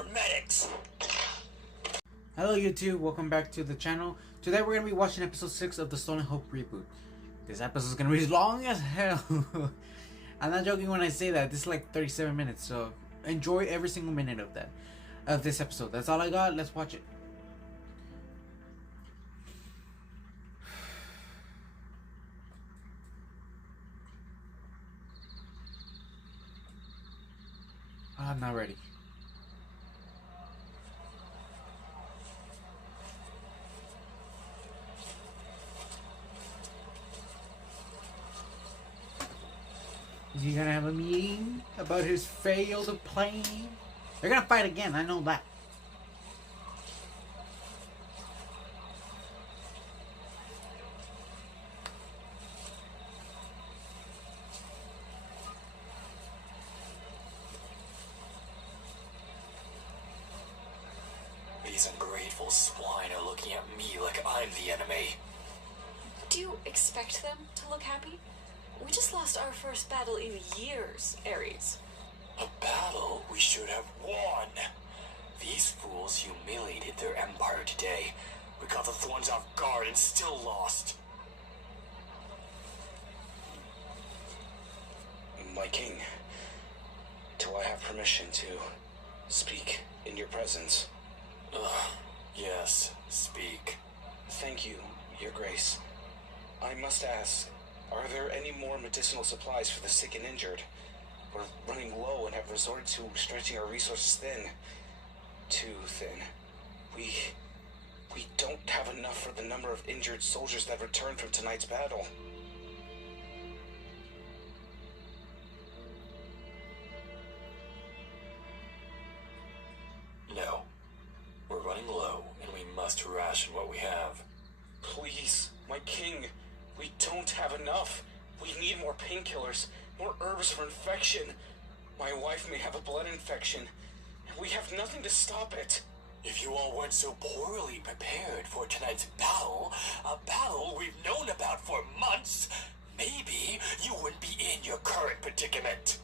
more medics! Hello YouTube, welcome back to the channel. Today we're going to be watching episode 6 of the Stolen Hope reboot. This episode is going to be long as hell. I'm not joking when I say that. This is like 37 minutes, so enjoy every single minute of that. Of this episode. That's all I got, let's watch it. I'm not ready. Is he gonna have a meeting about his failed plan? They're gonna fight again, I know that. These ungrateful swine are looking at me like I'm the enemy. Do you expect them to look happy? We just lost our first battle in years, Ares. A battle we should have won. These fools humiliated their empire today. We caught the Thorns off guard and still lost. My king, do I have permission to speak in your presence? Yes, speak. Thank you, your grace. I must ask, are there any more medicinal supplies for the sick and injured? We're running low and have resorted to stretching our resources thin. Too thin. We don't have enough for the number of injured soldiers that returned from tonight's battle. No. We're running low, and we must ration what we have. Please, my king, we don't have enough. We need more painkillers, more herbs for infection. My wife may have a blood infection, and we have nothing to stop it. If you all weren't so poorly prepared for tonight's battle, a battle we've known about for months, maybe you wouldn't be in your current predicament.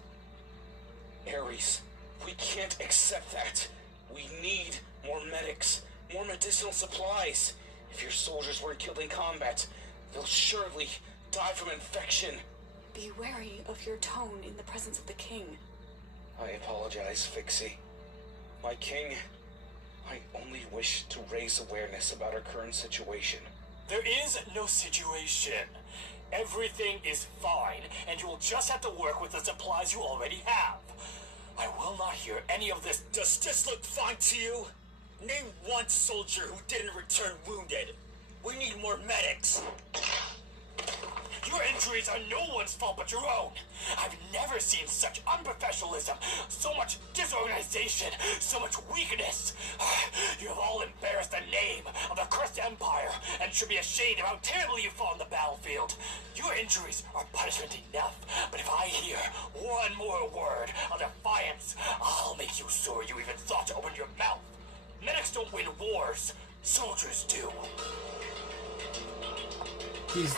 Ares, we can't accept that. We need more medics, more medicinal supplies. If your soldiers weren't killed in combat, they'll surely die from infection. Be wary of your tone in the presence of the king. I apologize, Fixie. My king, I only wish to raise awareness about our current situation. There is no situation. Everything is fine, and you will just have to work with the supplies you already have. I will not hear any of this. Does this look fine to you? Name one soldier who didn't return wounded. We need more medics. Your injuries are no one's fault but your own. I've never seen such unprofessionalism, so much disorganization, so much weakness. You have all embarrassed the name of the cursed empire and should be ashamed of how terribly you fought on the battlefield. Your injuries are punishment enough, but if I hear one more word of defiance, I'll make you sure you even thought to open your mouth. Medics don't win wars, soldiers do. He's...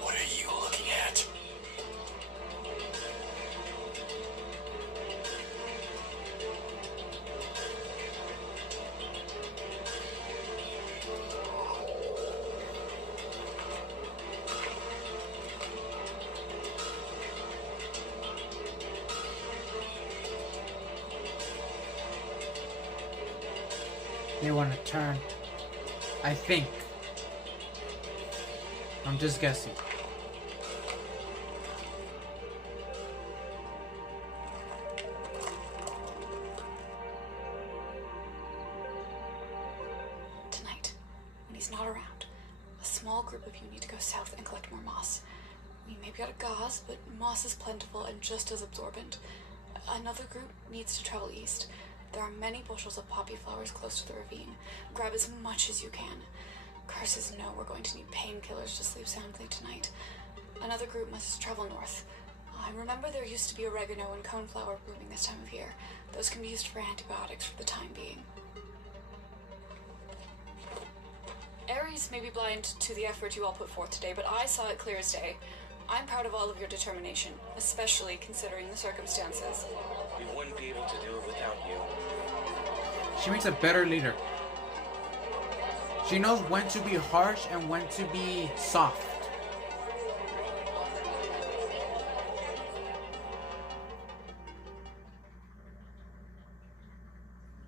What are you looking at? They want to turn. I think. I'm just guessing. Tonight, when he's not around, a small group of you need to go south and collect more moss. We may be out of gauze, but moss is plentiful and just as absorbent. Another group needs to travel east. There are many bushels of poppy flowers close to the ravine. Grab as much as you can. Curses know we're going to need painkillers to sleep soundly tonight. Another group must travel north. I remember there used to be oregano and coneflower blooming this time of year. Those can be used for antibiotics for the time being. Ares may be blind to the effort you all put forth today, but I saw it clear as day. I'm proud of all of your determination, especially considering the circumstances. We wouldn't be able to do it without you. She makes a better leader. She knows when to be harsh and when to be soft.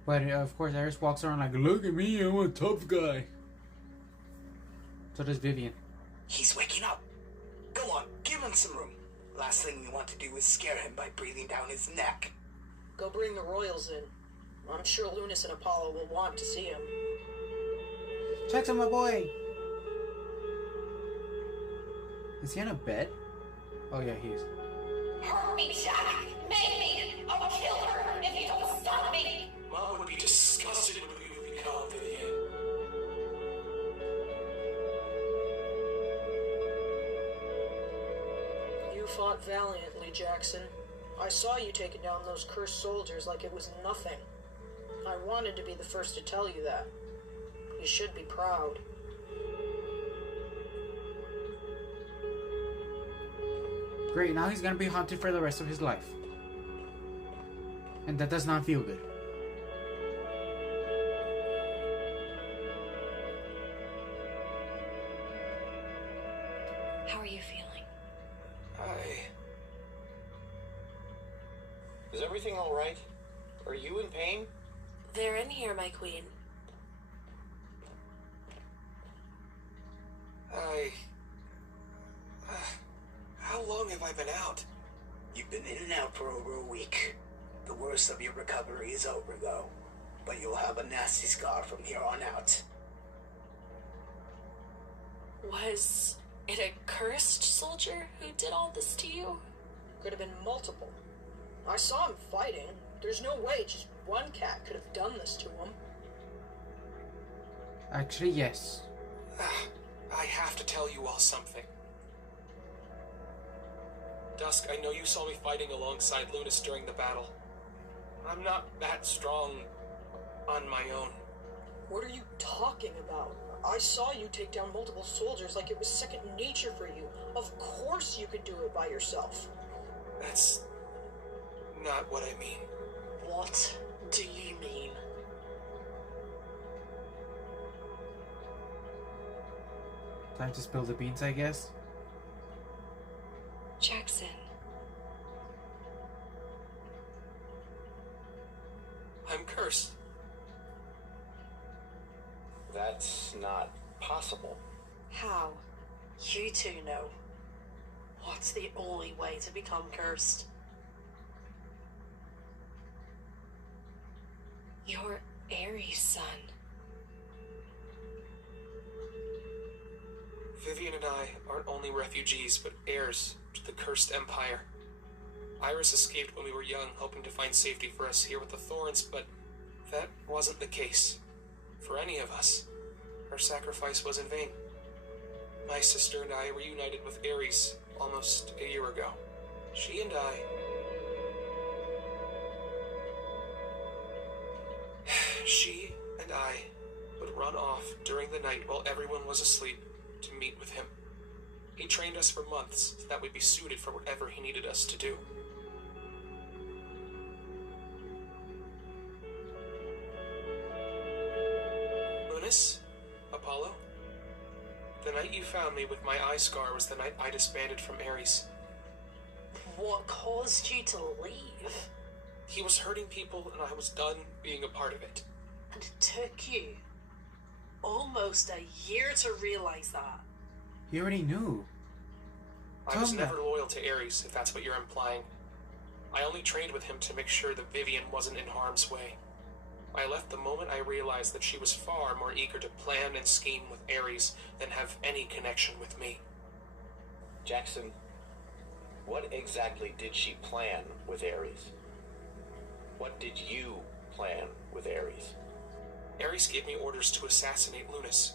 But of course, Ares walks around like, look at me, I'm a tough guy. So does Vivian. He's waking up. Go on, give him some room. Last thing we want to do is scare him by breathing down his neck. Go bring the royals in. I'm sure Lunas and Apollo will want to see him. Jackson, my boy! Is he on a bed? Oh yeah, he is. Hurt me, Jack! Make me! I'll kill her if you don't stop me! Mom would be disgusted with you become, Vivian. You fought valiantly, Jackson. I saw you taking down those cursed soldiers like it was nothing. I wanted to be the first to tell you that. You should be proud. Great, now he's gonna be haunted for the rest of his life. And that does not feel good. How are you feeling? Is everything all right? Are you in pain? They're in here, my queen. How long have I been out? You've been in and out for over a week. The worst of your recovery is over, though. But you'll have a nasty scar from here on out. Was it a cursed soldier who did all this to you? Could have been multiple. I saw him fighting. There's no way just one cat could have done this to him. Actually, yes. I have to tell you all something. Dusk, I know you saw me fighting alongside Lunas during the battle. I'm not that strong on my own. What are you talking about? I saw you take down multiple soldiers like it was second nature for you. Of course you could do it by yourself. That's not what I mean. What do you mean? Time to spill the beans, I guess. Jackson. I'm cursed. That's not possible. How? You two know. What's the only way to become cursed? You're Ares' son. Vivian and I aren't only refugees, but heirs to the cursed empire. Iris escaped when we were young, hoping to find safety for us here with the Thorns, but that wasn't the case. For any of us, her sacrifice was in vain. My sister and I reunited with Ares almost a year ago. She and I would run off during the night while everyone was asleep to meet with him. He trained us for months so that we'd be suited for whatever he needed us to do. Lunas, Apollo, the night you found me with my eye scar was the night I disbanded from Ares. What caused you to leave? He was hurting people and I was done being a part of it. And it took you almost a year to realize that. He already knew. I was never loyal to Ares, if that's what you're implying. I only trained with him to make sure that Vivian wasn't in harm's way. I left the moment I realized that she was far more eager to plan and scheme with Ares than have any connection with me. Jackson, what exactly did she plan with Ares? What did you plan with Ares? Ares gave me orders to assassinate Lunas.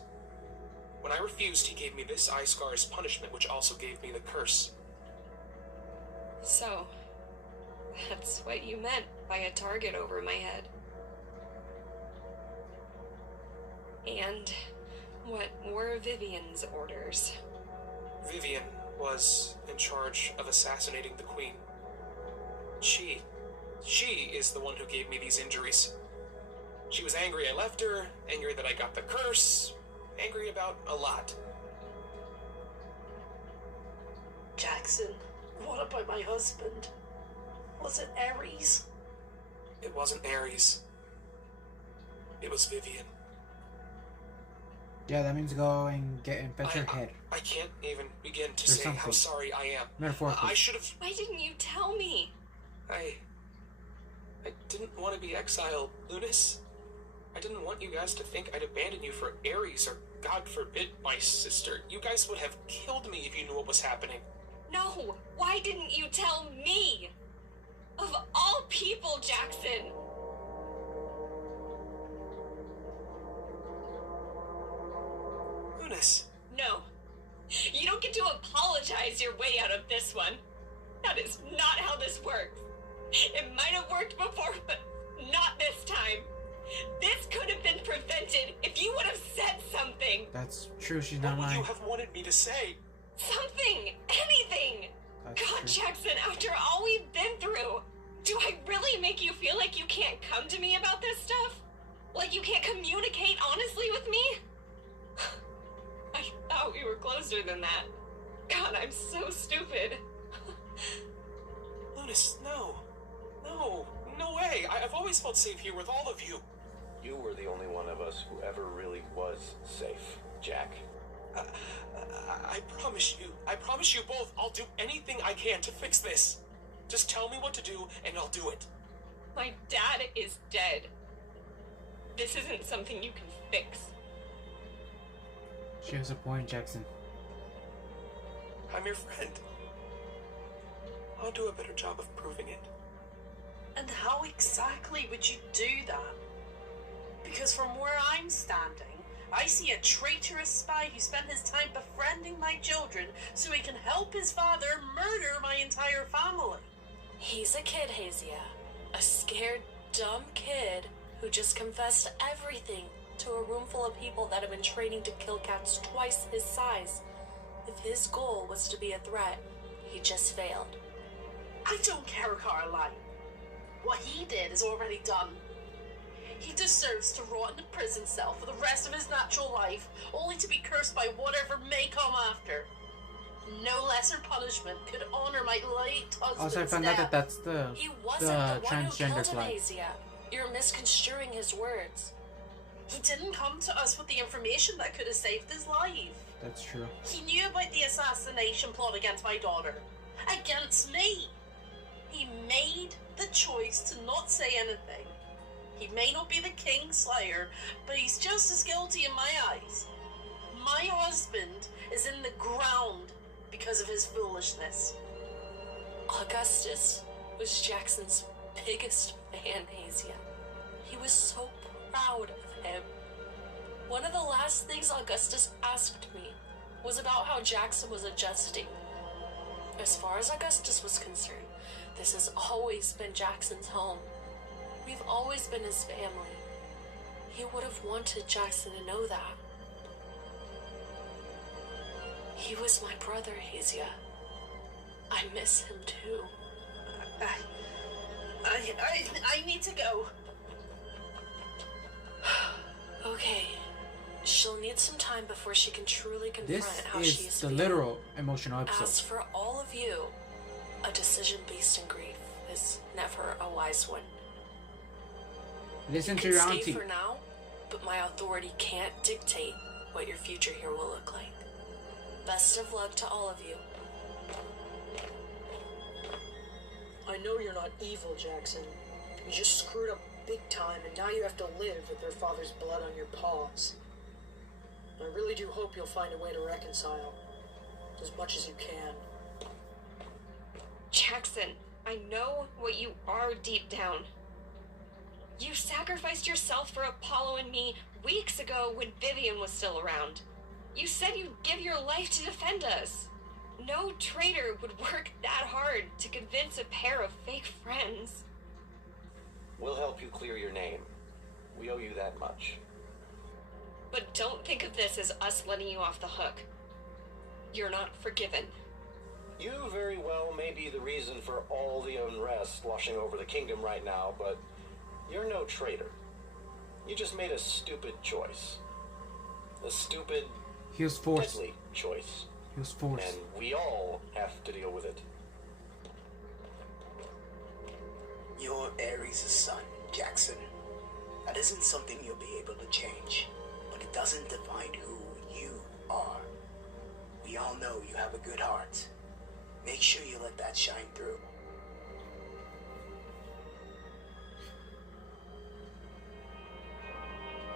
When I refused, he gave me this eye scar as punishment, which also gave me the curse. So, that's what you meant by a target over my head. And what were Vivian's orders? Vivian was in charge of assassinating the Queen. She is the one who gave me these injuries. She was angry I left her, angry that I got the curse, angry about a lot. Jackson, what about my husband? Was it Ares? It wasn't Ares. It was Vivian. Yeah, that means go and fetch her head. I can't even begin to There's say how something. sorry I am. Metaphorically. I should have... Why didn't you tell me? I didn't want to be exiled, Lunas. I didn't want you guys to think I'd abandon you for Ares or, God forbid, my sister. You guys would have killed me if you knew what was happening. No, why didn't you tell me? Of all people, Jackson! Lunas. No. You don't get to apologize your way out of this one. That is not how this works. It might have worked before, but not this time. This could have been prevented if you would have said something. That's true, she's not What would lying. you have wanted me to say? Something! Anything! That's God, true. Jackson, after all we've been through, do I really make you feel like you can't come to me about this stuff? Like you can't communicate honestly with me? I thought we were closer than that. God, I'm so stupid. Lunas, no. No way. I've always felt safe here with all of you. You were the only one of us who ever really was safe, Jack. I promise you both, I'll do anything I can to fix this. Just tell me what to do, and I'll do it. My dad is dead. This isn't something you can fix. She has a point, Jackson. I'm your friend. I'll do a better job of proving it. And how exactly would you do that? Because from where I'm standing, I see a traitorous spy who spent his time befriending my children so he can help his father murder my entire family. He's a kid, Hazia. A scared, dumb kid who just confessed everything to a room full of people that have been training to kill cats twice his size. If his goal was to be a threat, he just failed. I don't care, Caroline. What he did is already done. He deserves to rot in a prison cell for the rest of his natural life, only to be cursed by whatever may come after. No lesser punishment could honor my late husband's Also, I found out that death. that's the He wasn't the one who transgender killed him, flag. Hazia. You're misconstruing his words. He didn't come to us with the information that could have saved his life. That's true. He knew about the assassination plot against my daughter. Against me. He made the choice to not say anything. He may not be the King Slayer, but he's just as guilty in my eyes. My husband is in the ground because of his foolishness. Augustus was Jackson's biggest fan, Hazia. He was so proud of him. One of the last things Augustus asked me was about how Jackson was adjusting. As far as Augustus was concerned, this has always been Jackson's home. We've always been his family. He would have wanted Jackson to know that. He was my brother, Hazia. I miss him too. I need to go. Okay. She'll need some time before she can truly confront This how she is is the feeling. literal emotional As episode. for all of you, a decision based in grief is never a wise one. Listen You to your can stay auntie. for now, but my authority can't dictate what your future here will look like. Best of luck to all of you. I know you're not evil, Jackson. You just screwed up big time, and now you have to live with your father's blood on your paws. I really do hope you'll find a way to reconcile, as much as you can. Jackson, I know what you are deep down. You sacrificed yourself for Apollo and me weeks ago when Vivian was still around. You said you'd give your life to defend us. No traitor would work that hard to convince a pair of fake friends. We'll help you clear your name. We owe you that much. But don't think of this as us letting you off the hook. You're not forgiven. You very well may be the reason for all the unrest washing over the kingdom right now, but you're no traitor. You just made a stupid choice. A stupid, He was forced. deadly choice. He was forced. And we all have to deal with it. You're Ares' son, Jackson. That isn't something you'll be able to change, but it doesn't define who you are. We all know you have a good heart. Make sure you let that shine through.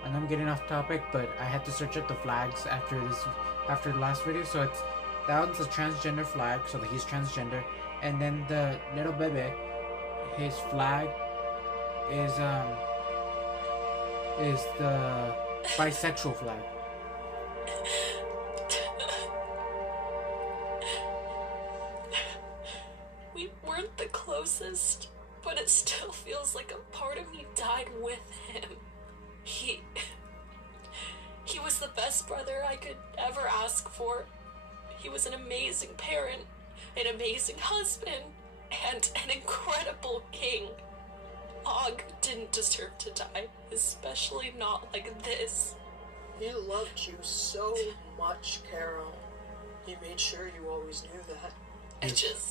And I'm getting off topic, but I had to search up the flags after the last video. So it's that one's a transgender flag, so that he's transgender, and then the little baby, his flag is the bisexual flag. We weren't the closest, but it still feels like a part of me died with him. He was the best brother I could ever ask for. He was an amazing parent, an amazing husband, and an incredible king. Og didn't deserve to die, especially not like this. He loved you so much, Carol. He made sure you always knew that.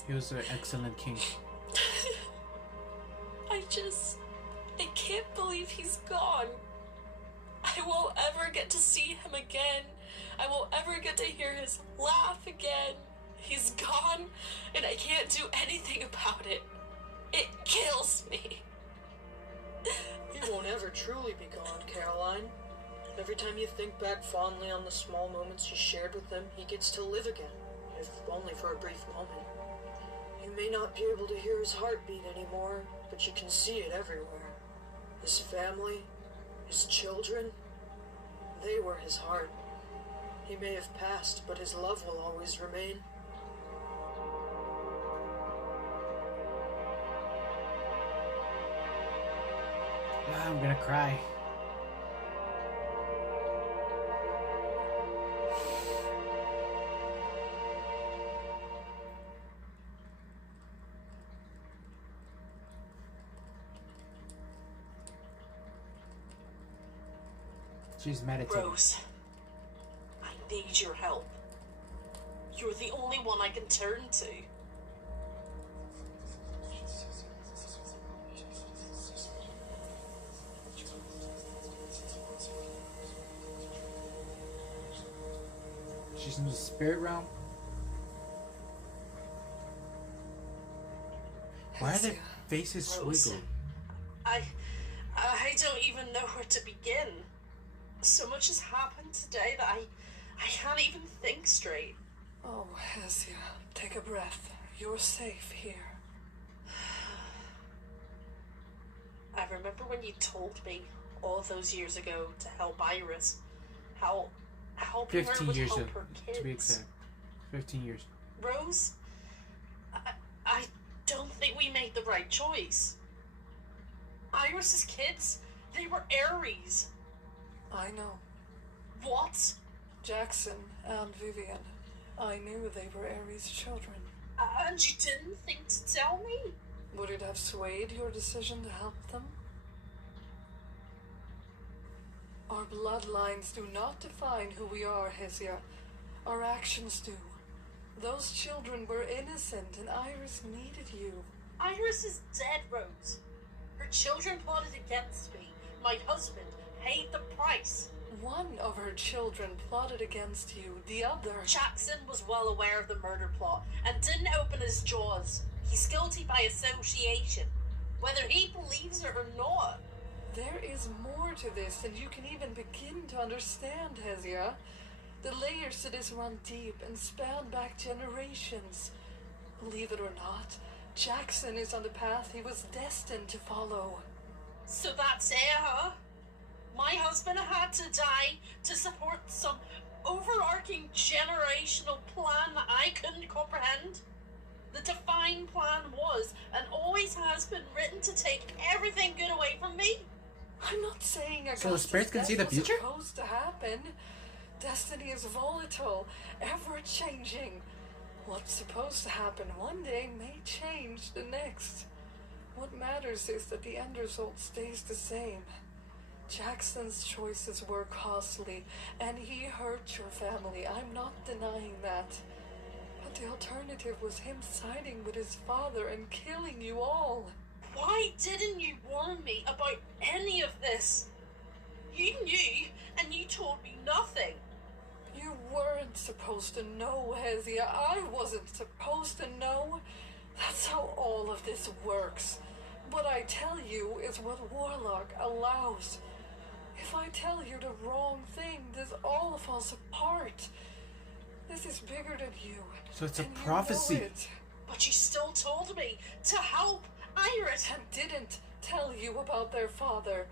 He was an excellent king. I can't believe he's gone. I won't ever get to see him again. I won't ever get to hear his laugh again. He's gone, and I can't do anything about it. It kills me. He won't ever truly be gone, Caroline. Every time you think back fondly on the small moments you shared with him, he gets to live again, if only for a brief moment. You may not be able to hear his heartbeat anymore, but you can see it everywhere. His family, his children, they were his heart. He may have passed, but his love will always remain. I'm gonna cry. She's meditating. Rose, I need your help. You're the only one I can turn to. She's in the spirit realm. Why are their faces Rose, swiggle? I don't even know where to begin. So much has happened today that I can't even think straight. Oh, Hesia, take a breath. You're safe here. I remember when you told me all those years ago to help Iris, how helping her 15 would years help ago, her kids. to be exact. 15 years. Rose, I don't think we made the right choice. Iris's kids, they were Ares. I know. What? Jackson and Vivian. I knew they were Ares' children. And you didn't think to tell me? Would it have swayed your decision to help them? Our bloodlines do not define who we are, Hesia. Our actions do. Those children were innocent, and Iris needed you. Iris is dead, Rose. Her children plotted against me. My husband paid the price. One of her children plotted against you, the other... Jackson was well aware of the murder plot and didn't open his jaws. He's guilty by association, whether he believes it or not. There is more to this than you can even begin to understand, Hesia. The layers to this run deep and span back generations. Believe it or not, Jackson is on the path he was destined to follow. So that's it, huh? My husband had to die to support some overarching generational plan that I couldn't comprehend? The Divine Plan was, and always has been, written to take everything good away from me. I'm not saying So the spirits can see the future? Supposed to happen. Destiny is volatile, ever-changing. What's supposed to happen one day may change the next. What matters is that the end result stays the same. Jackson's choices were costly, and he hurt your family. I'm not denying that. But the alternative was him siding with his father and killing you all. Why didn't you warn me about any of this? You knew, and you told me nothing. You weren't supposed to know, Hezia. I wasn't supposed to know. That's how all of this works. What I tell you is what Warlock allows. If I tell you the wrong thing, this all falls apart. This is bigger than you. So it's a and prophecy. You know it. But you still told me to help Iris. And didn't tell you about their father.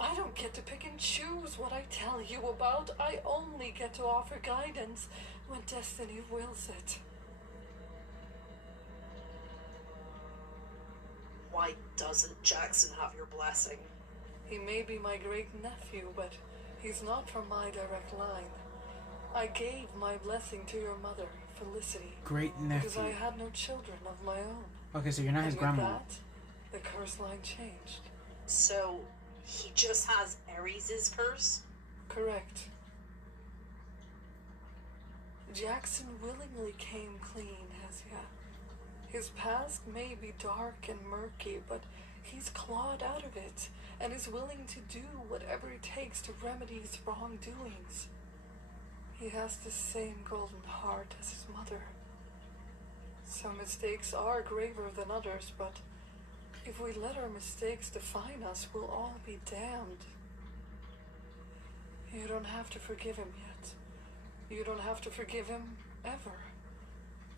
I don't get to pick and choose what I tell you about. I only get to offer guidance when destiny wills it. Why doesn't Jackson have your blessing? He may be my great-nephew, but he's not from my direct line. I gave my blessing to your mother, Felicity. Great Because I nephew. had no children of my own. Okay, so you're not his And with grandma. that, the curse line changed. So, he just has Ares' curse? Correct. Jackson willingly came clean, Hezia. His past may be dark and murky, but he's clawed out of it and is willing to do whatever it takes to remedy his wrongdoings. He has the same golden heart as his mother. Some mistakes are graver than others, but if we let our mistakes define us, we'll all be damned. You don't have to forgive him yet. You don't have to forgive him ever.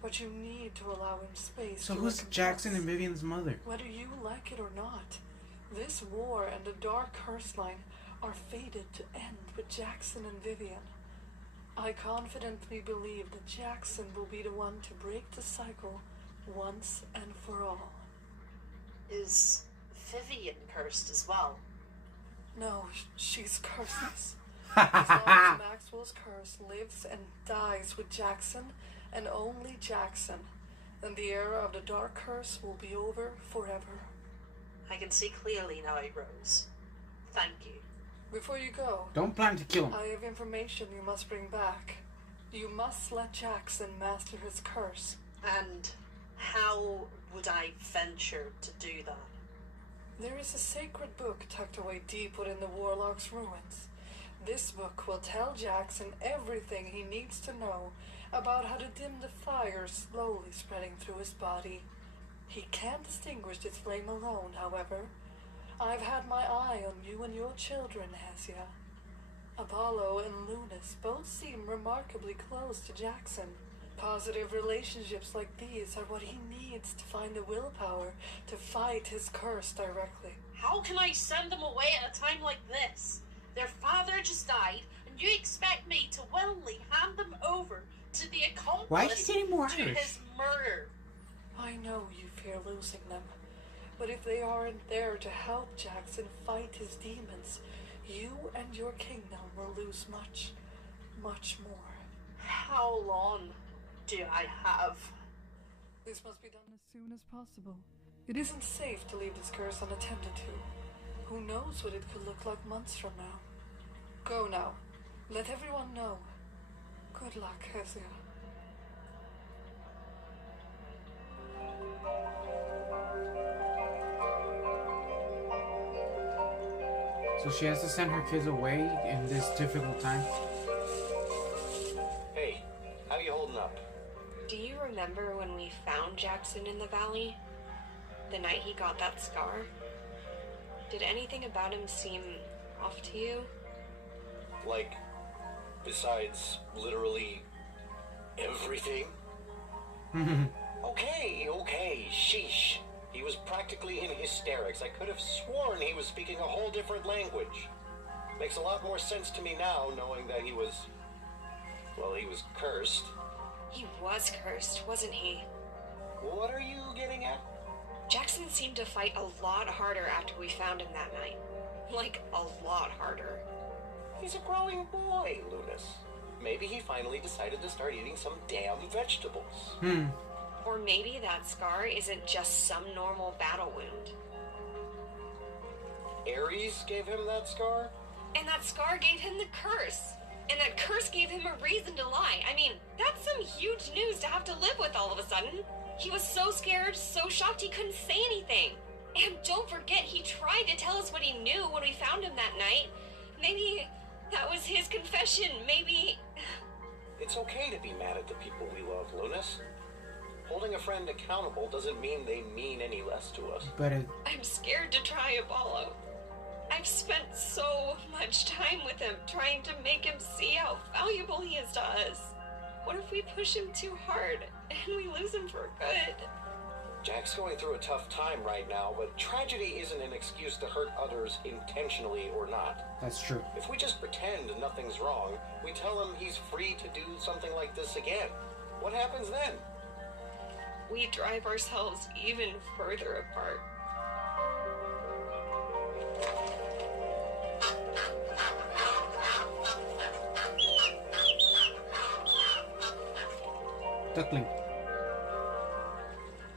But you need to allow him space. So to who's recompense. Jackson and Vivian's mother? Whether you like it or not, this war and the dark curse line are fated to end with Jackson and Vivian. I confidently believe that Jackson will be the one to break the cycle once and for all. Is Vivian cursed as well? No, she's curseless. As long as Maxwell's curse lives and dies with Jackson, and only Jackson, then the era of the dark curse will be over forever. I can see clearly now, Rose. Thank you. Before you go, Don't plan to kill him. I have information you must bring back. You must let Jackson master his curse. And how would I venture to do that? There is a sacred book tucked away deep within the Warlock's ruins. This book will tell Jackson everything he needs to know about how to dim the fire slowly spreading through his body. He can't distinguish its flame alone, however. I've had my eye on you and your children, Hezia. Apollo and Lunas both seem remarkably close to Jackson. Positive relationships like these are what he needs to find the willpower to fight his curse directly. How can I send them away at a time like this? Their father just died, and you expect me to willingly hand them over to the accomplice Why is he saying more to Irish? his murder? I know you fear losing them, but if they aren't there to help Jackson fight his demons, you and your kingdom will lose much, much more. How long do I have? This must be done as soon as possible. It isn't safe to leave this curse unattended to. Who knows what it could look like months from now. Go now. Let everyone know. Good luck, Hezia. So she has to send her kids away in this difficult time. Hey, how you holding up? Do you remember when we found Jackson in the valley? The night he got that scar? Did anything about him seem off to you? Like, besides literally everything? Okay, sheesh. He was practically in hysterics. I could have sworn he was speaking a whole different language. Makes a lot more sense to me now, knowing that he was Well, he was cursed. He was cursed, wasn't he? What are you getting at? Jackson seemed to fight a lot harder after we found him that night. Like, a lot harder. He's a growing boy, Lunas. Maybe he finally decided to start eating some damn vegetables. Or maybe that scar isn't just some normal battle wound. Ares gave him that scar? And that scar gave him the curse. And that curse gave him a reason to lie. I mean, that's some huge news to have to live with all of a sudden. He was so scared, so shocked he couldn't say anything. And don't forget, he tried to tell us what he knew when we found him that night. Maybe that was his confession. Maybe... It's okay to be mad at the people we love, Lunas. Holding a friend accountable doesn't mean they mean any less to us. But I'm scared to try Apollo. I've spent so much time with him, trying to make him see how valuable he is to us. What if we push him too hard, and we lose him for good? Jack's going through a tough time right now, but tragedy isn't an excuse to hurt others intentionally or not. That's true. If we just pretend nothing's wrong, we tell him he's free to do something like this again. What happens then? We drive ourselves even further apart. Duckling.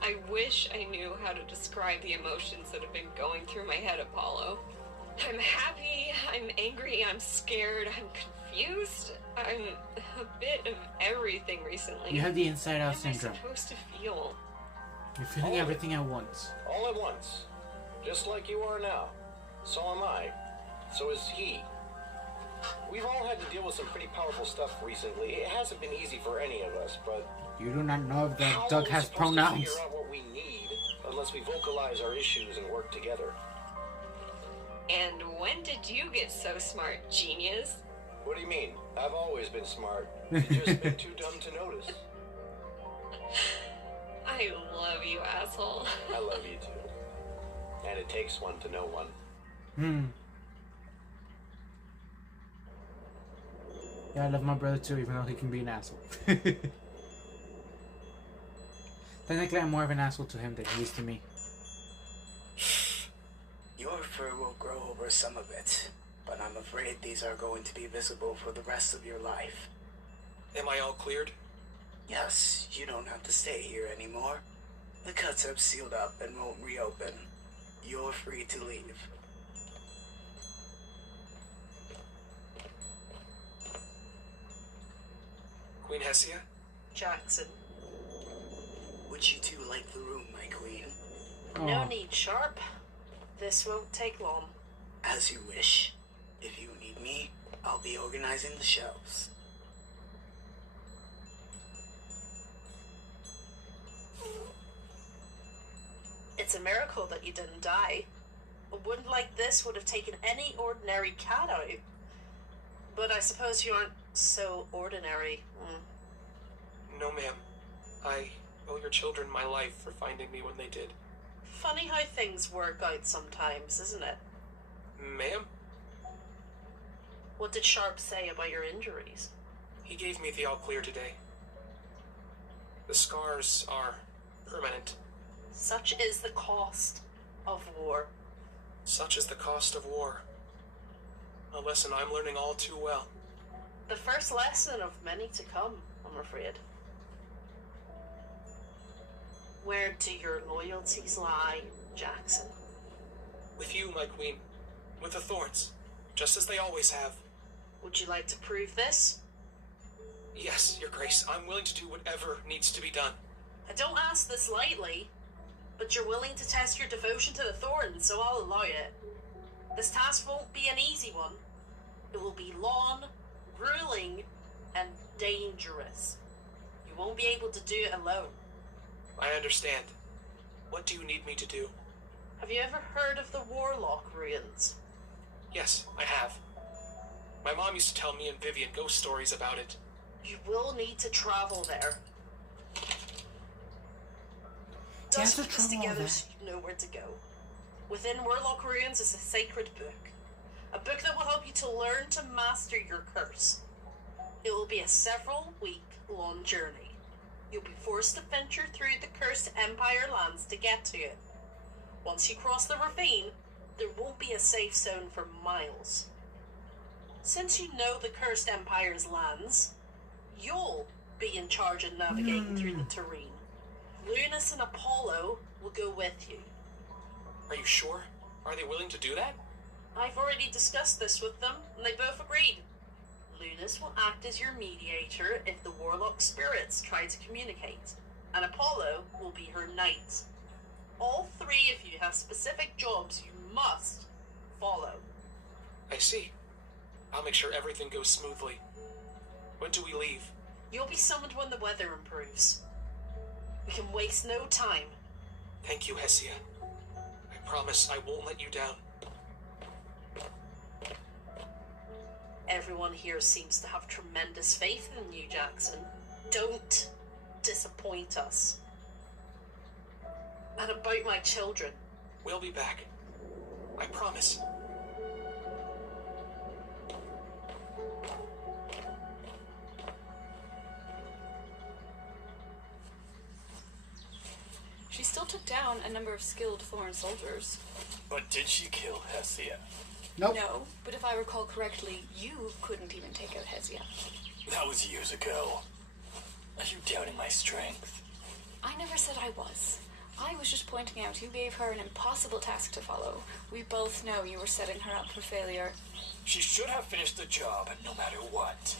I wish I knew how to describe the emotions that have been going through my head, Apollo. I'm happy, I'm angry, I'm scared, I'm confused. I'm a bit of everything recently. You have the inside out What am I syndrome. supposed to feel? You're feeling everything at once. All at once. Just like you are now. So am I. So is he. We've all had to deal with some pretty powerful stuff recently. It hasn't been easy for any of us, but... You do not know if how that duck are we has supposed pronouns. to figure out what we need unless we vocalize our issues and work together? And when did you get so smart, genius? What do you mean? I've always been smart. You've just been too dumb to notice. I love you, asshole. I love you too. And it takes one to know one. Yeah, I love my brother too, even though he can be an asshole. Technically, I'm more of an asshole to him than he is to me. Your fur will grow over some of it, but I'm afraid these are going to be visible for the rest of your life. Am I all cleared? Yes, you don't have to stay here anymore. The cuts have sealed up and won't reopen. You're free to leave. Queen Hessia? Jackson. Would you two like the room, my queen? No Aw. need, Sharp. This won't take long. As you wish. If you need me, I'll be organizing the shelves. It's a miracle that you didn't die. A wound like this would have taken any ordinary cat out. But I suppose you aren't so ordinary. No, ma'am. I owe your children my life for finding me when they did. Funny how things work out sometimes, isn't it? Ma'am? What did Sharp say about your injuries? He gave me the all clear today. The scars are permanent. Such is the cost of war. Such is the cost of war. A lesson I'm learning all too well. The first lesson of many to come, I'm afraid. Where do your loyalties lie, Jackson? With you, my queen. With the Thorns. Just as they always have. Would you like to prove this? Yes, your grace. I'm willing to do whatever needs to be done. I don't ask this lightly, but you're willing to test your devotion to the Thorns, so I'll allow it. This task won't be an easy one. It will be long, grueling, and dangerous. You won't be able to do it alone. I understand. What do you need me to do? Have you ever heard of the Warlock ruins? Yes, I have. My mom used to tell me and Vivian ghost stories about it. You will need to travel there. He has Dust to this travel all together that. so you know where to go. Within Warlock ruins is a sacred book. A book that will help you to learn to master your curse. It will be a several-week-long journey. You'll be forced to venture through the Cursed Empire lands to get to it. Once you cross the ravine, there won't be a safe zone for miles. Since you know the Cursed Empire's lands, you'll be in charge of navigating through the terrain. Lunas and Apollo will go with you. Are you sure? Are they willing to do that? I've already discussed this with them, and they both agreed. Lunas will act as your mediator if the warlock spirits try to communicate, and Apollo will be her knight. All three of you have specific jobs you must follow. I see. I'll make sure everything goes smoothly. When do we leave? You'll be summoned when the weather improves. We can waste no time. Thank you, Hesia. I promise I won't let you down. Everyone here seems to have tremendous faith in you, Jackson. Don't disappoint us. And about my children. We'll be back. I promise. She still took down a number of skilled Thorn soldiers. But did she kill Hesia? Nope. No, but if I recall correctly, you couldn't even take out Hesia. That was years ago. Are you doubting my strength? I never said I was. I was just pointing out you gave her an impossible task to follow. We both know you were setting her up for failure. She should have finished the job no matter what.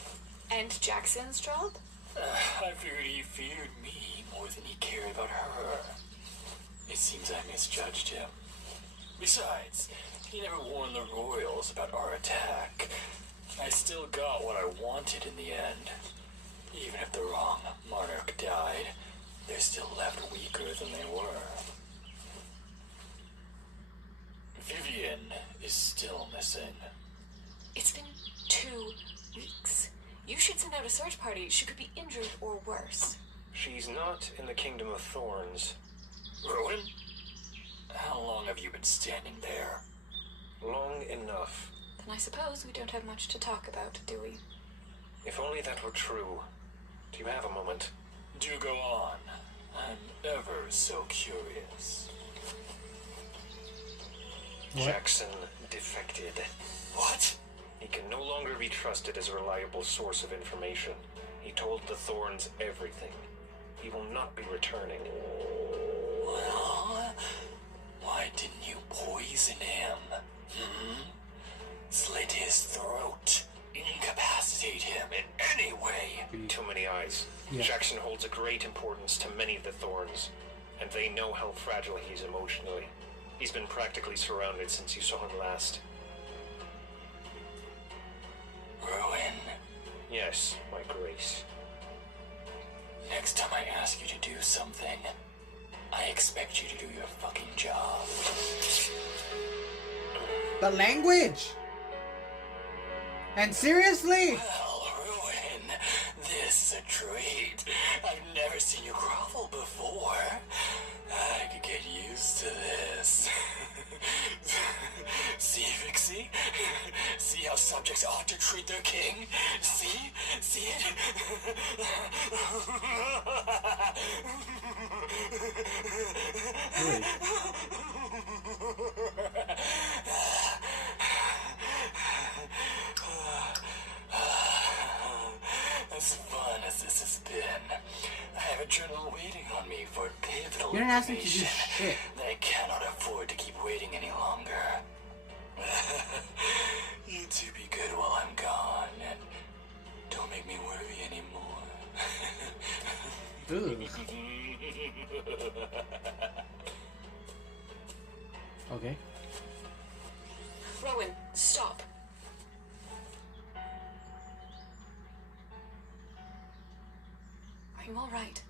And Jackson's job? I figured he feared me more than he cared about her. It seems I misjudged him. Besides, he never warned the royals about our attack. I still got what I wanted in the end. Even if the wrong monarch died, they're still left weaker than they were. Vivian is still missing. It's been 2 weeks. You should send out a search party. She could be injured or worse. She's not in the Kingdom of Thorns. Rowan? How long have you been standing there? Long enough. Then I suppose we don't have much to talk about, do we? If only that were true. Do you have a moment? Do go on. I'm ever so curious. What? Jackson defected. What? He can no longer be trusted as a reliable source of information. He told the Thorns everything. He will not be returning. Well, why didn't you poison him? Slit his throat. Incapacitate him in any way. Too many eyes. Yeah. Jackson holds a great importance to many of the Thorns, and they know how fragile he is emotionally. He's been practically surrounded since you saw him last. Ruin. Yes, my grace. Next time I ask you to do something, I expect you to do your fucking job. The language! And seriously? Well, Ruin, this is a treat. I've never seen you grovel before. I could get used to this. See, Vixie? See how subjects ought to treat their king? See? See it? Wait. As fun as this has been, I have a journal waiting on me for pivotal You didn't ask me to do information shit. that I cannot afford to keep waiting any longer. You two be good while I'm gone, and don't make me worry anymore. Ugh. Okay. Rowan, stop. I'm all right.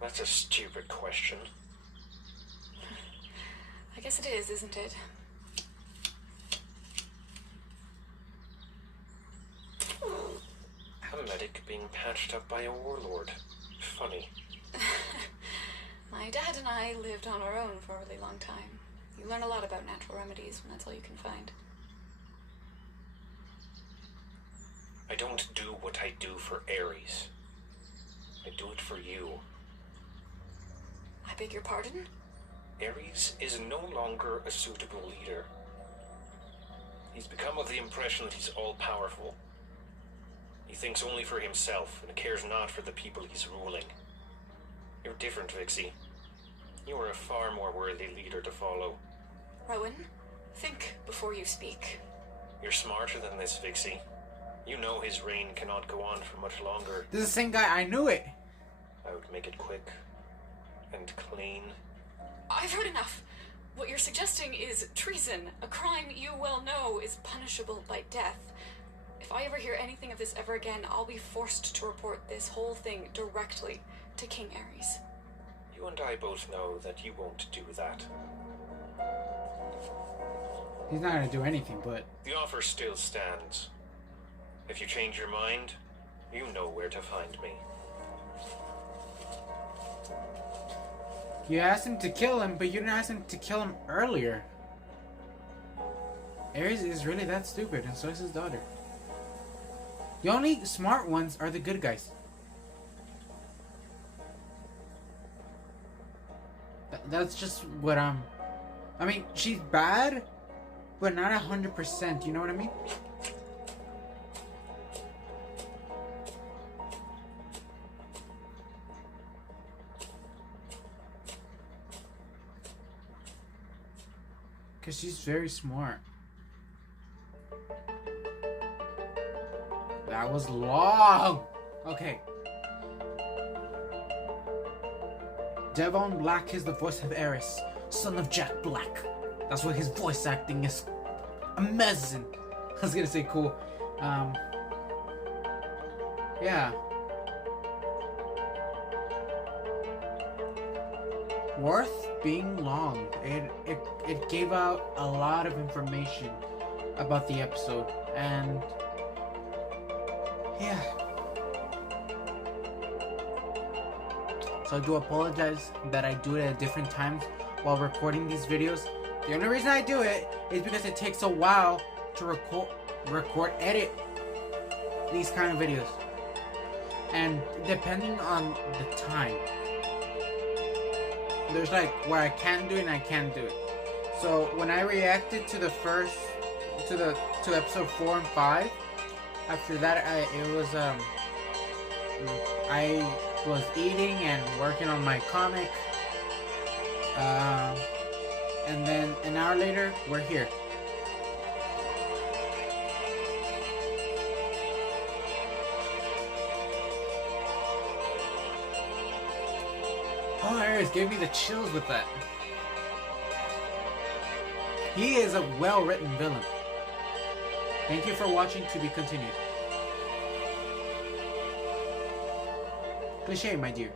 That's a stupid question. I guess it is, isn't it? A medic being patched up by a warlord. Funny. My dad and I lived on our own for a really long time. You learn a lot about natural remedies when that's all you can find. I don't do what I do for Ares. I do it for you. I beg your pardon? Ares is no longer a suitable leader. He's become of the impression that he's all-powerful. He thinks only for himself and cares not for the people he's ruling. You're different, Vixie. You are a far more worthy leader to follow. Rowan, think before you speak. You're smarter than this, Vixie. You know his reign cannot go on for much longer. This is the same guy. I knew it. I would make it quick and clean. I've heard enough. What you're suggesting is treason, a crime you well know is punishable by death. If I ever hear anything of this ever again, I'll be forced to report this whole thing directly to King Ares. You and I both know that you won't do that. He's not gonna do anything, but... The offer still stands. If you change your mind, you know where to find me. You asked him to kill him, but you didn't ask him to kill him earlier. Ares is really that stupid, and so is his daughter. The only smart ones are the good guys. That's just what I mean, she's bad, but not 100%, you know what I mean? Because she's very smart. That was long! Okay. Devon Black is the voice of Ares, son of Jack Black. That's why his voice acting is amazing. I was gonna say cool. Yeah. Worth being long. It gave out a lot of information about the episode, and yeah. So I do apologize that I do it at different times while recording these videos. The only reason I do it is because it takes a while to edit these kind of videos, and depending on the time. There's like where I can do it and I can't do it. So when I reacted to the first, to episode 4 and 5, after that I was eating and working on my comic, and then an hour later we're here. Oh, Ares gave me the chills with that. He is a well-written villain. Thank you for watching. To be continued. Cliche, my dear.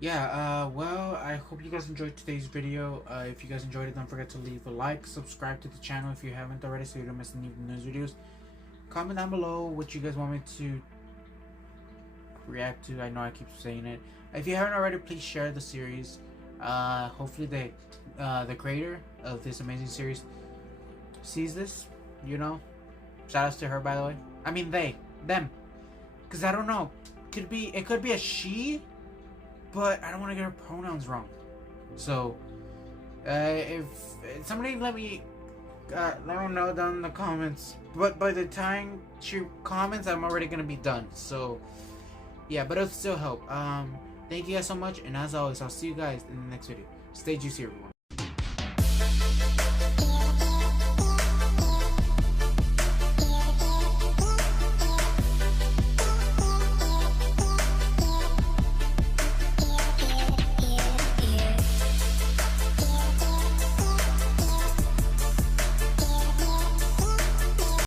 Yeah, well, I hope you guys enjoyed today's video. If you guys enjoyed it, don't forget to leave a like, subscribe to the channel if you haven't already so you don't miss any of the news videos. Comment down below what you guys want me to react to. I know I keep saying it. If you haven't already, please share the series. Hopefully the creator of this amazing series sees this, you know. Shout outs to her, by the way. I mean them. Because I don't know. It could be a she, but I don't want to get her pronouns wrong. So, if somebody let me know down in the comments. But by the time she comments, I'm already going to be done. So, yeah, but it'll still help. Thank you guys so much, and as always, I'll see you guys in the next video. Stay juicy, everyone.